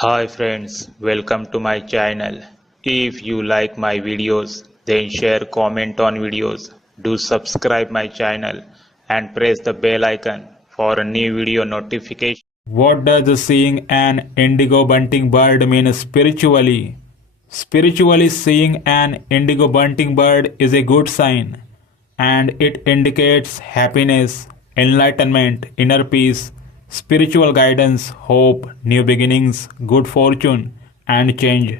Hi friends, welcome to my channel. If you like my videos, then share comment on videos. Do subscribe my channel and press the bell icon for a new video notification. What does seeing an indigo bunting bird mean spiritually? Spiritually, seeing an indigo bunting bird is a good sign and it indicates happiness, enlightenment, inner peace, spiritual guidance, hope, new beginnings, good fortune, and change.